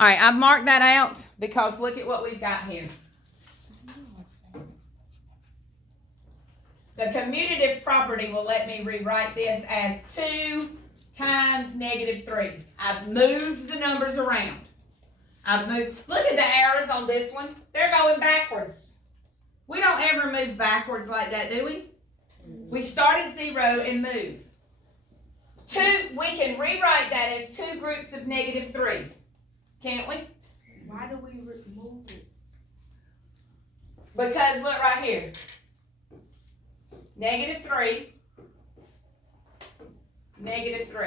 All right, I've marked that out because look at what we've got here. The commutative property will let me rewrite this as 2 times negative 3. I've moved the numbers around. Look at the arrows on this one. They're going backwards. We don't ever move backwards like that, do we? We start at 0 and move. We can rewrite that as 2 groups of negative 3. Can't we? Why do we remove it? Because look right here. Negative 3. Negative 3.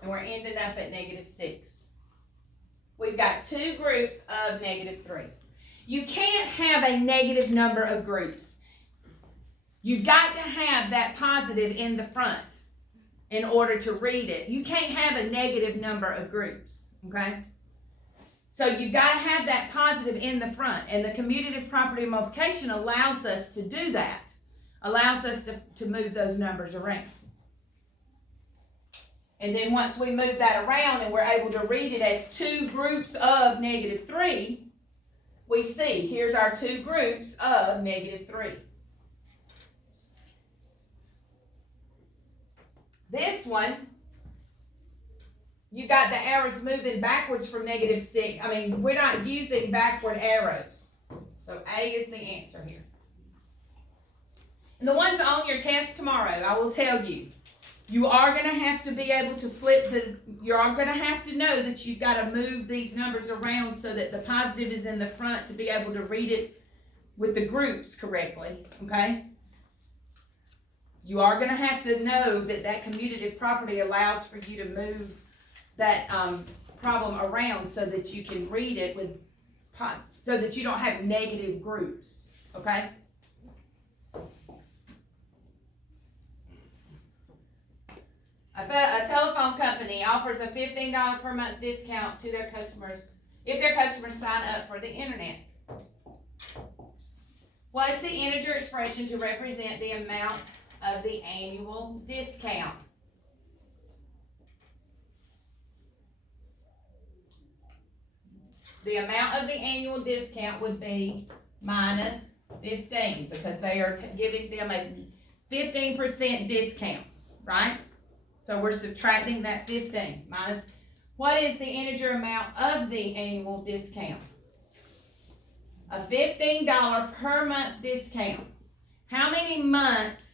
And we're ending up at negative 6. We've got 2 groups of negative 3. You can't have a negative number of groups. You've got to have that positive in the front in order to read it. You can't have a negative number of groups, okay? So you've got to have that positive in the front, and the commutative property of multiplication allows us to do that, allows us to move those numbers around. And then once we move that around and we're able to read it as 2 groups of negative 3, we see here's our 2 groups of negative 3. This one, you got the arrows moving backwards from negative 6. I mean, we're not using backward arrows. So A is the answer here. And the ones on your test tomorrow, I will tell you, you are going to have to be able to you are going to have to know that you've got to move these numbers around so that the positive is in the front to be able to read it with the groups correctly, okay? You are going to have to know that that commutative property allows for you to move that problem around so that you can read it so that you don't have negative groups, okay? A telephone company offers a $15 per month discount to their customers if their customers sign up for the internet. What is the integer expression to represent the amount of the annual discount? The amount of the annual discount would be minus 15 because they are giving them a 15% discount, right? So we're subtracting that 15 minus. What is the integer amount of the annual discount? A $15 per month discount. How many months?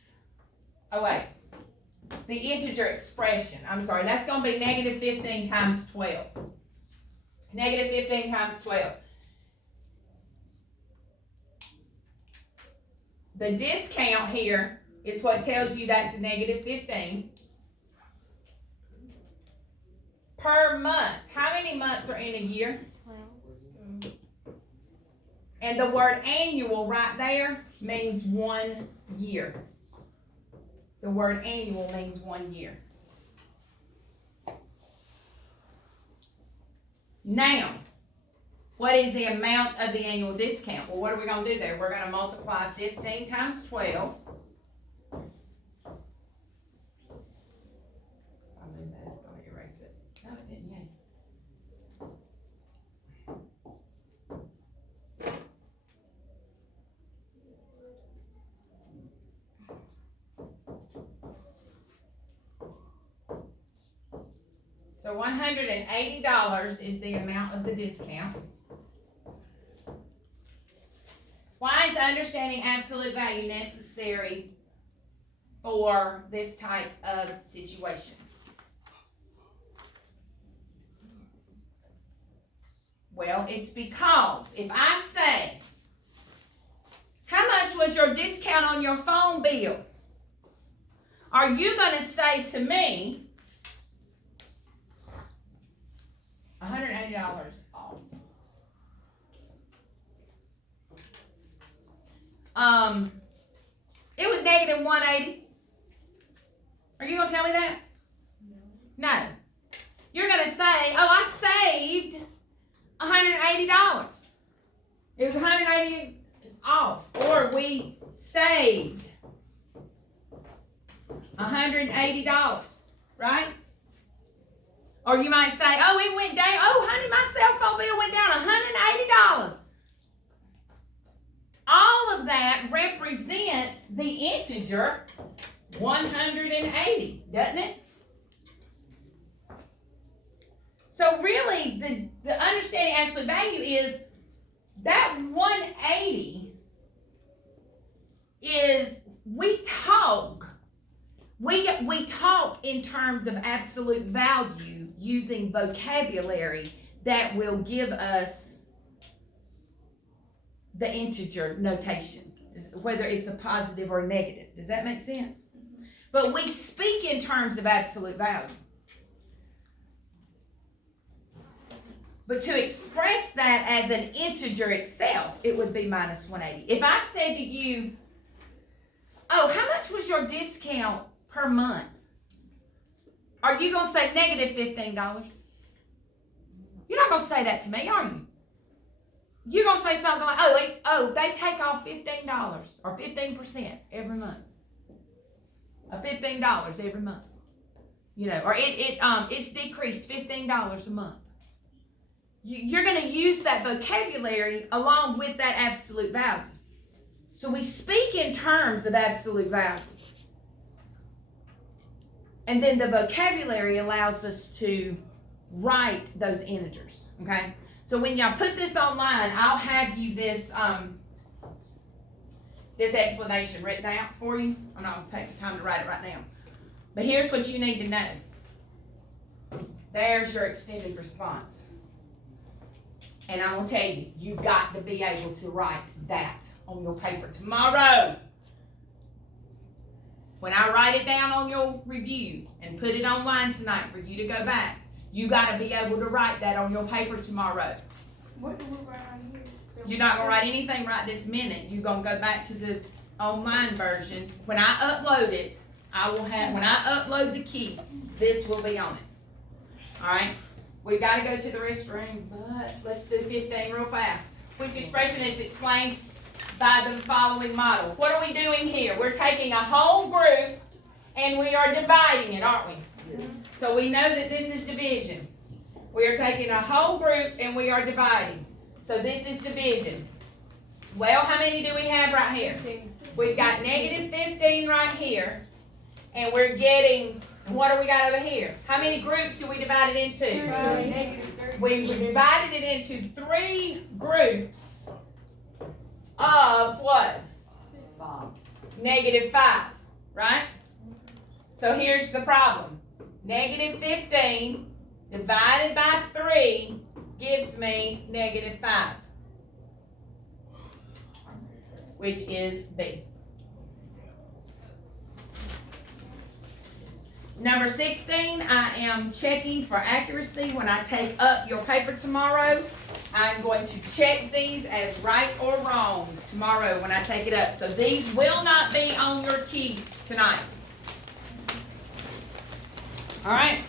Oh wait. The integer expression. I'm sorry. That's going to be negative 15 times 12. Negative 15 times 12. The discount here is what tells you that's negative 15 per month. How many months are in a year? 12. And the word annual right there means 1 year. The word annual means 1 year. Now, what is the amount of the annual discount? Well, what are we going to do there? We're going to multiply 15 times 12. No, it didn't yet. So $180 is the amount of the discount. Why is understanding absolute value necessary for this type of situation? Well, it's because if I say, how much was your discount on your phone bill? Are you going to say to me, $180 off? It was negative 180. Are you going to tell me that? No. You're going to say, oh, I saved $180. It was $180 off. Or we saved $180, right? Or you might say, oh, it went down. Oh, honey, my cell phone bill went the integer 180, doesn't it? So really, the understanding absolute value is that 180 is, we talk in terms of absolute value using vocabulary that will give us the integer notation, whether it's a positive or a negative. Does that make sense? But we speak in terms of absolute value. But to express that as an integer itself, it would be minus 180. If I said to you, oh, how much was your discount per month? Are you going to say negative $15? You're not going to say that to me, are you? You're going to say something like, they take off $15 or 15% every month. $15 every month. You know, or it's decreased $15 a month. You're going to use that vocabulary along with that absolute value. So we speak in terms of absolute value. And then the vocabulary allows us to write those integers, okay? So when y'all put this online, I'll have you this explanation written out for you. I'm not going to take the time to write it right now. But here's what you need to know. There's your extended response. And I'm going to tell you, you've got to be able to write that on your paper tomorrow. When I write it down on your review and put it online tonight for you to go back, you got to be able to write that on your paper tomorrow. What do we write on here? You're not going to write anything right this minute. You're going to go back to the online version. When I upload it, when I upload the key, this will be on it. All right? We got to go to the restroom, but let's do 15 real fast. Which expression is explained by the following model? What are we doing here? We're taking a whole group and we are dividing it, aren't we? Yes. So we know that this is division. We are taking a whole group and we are dividing. So this is division. Well, how many do we have right here? We've got negative 15 right here. And we're getting, what do we got over here? How many groups do we divide it into? We divided it into 3 groups of what? 5. Negative 5, right? So here's the problem. Negative 15 divided by 3 gives me negative 5, which is B. Number 16, I am checking for accuracy when I take up your paper tomorrow. I'm going to check these as right or wrong tomorrow when I take it up. So these will not be on your key tonight. All right.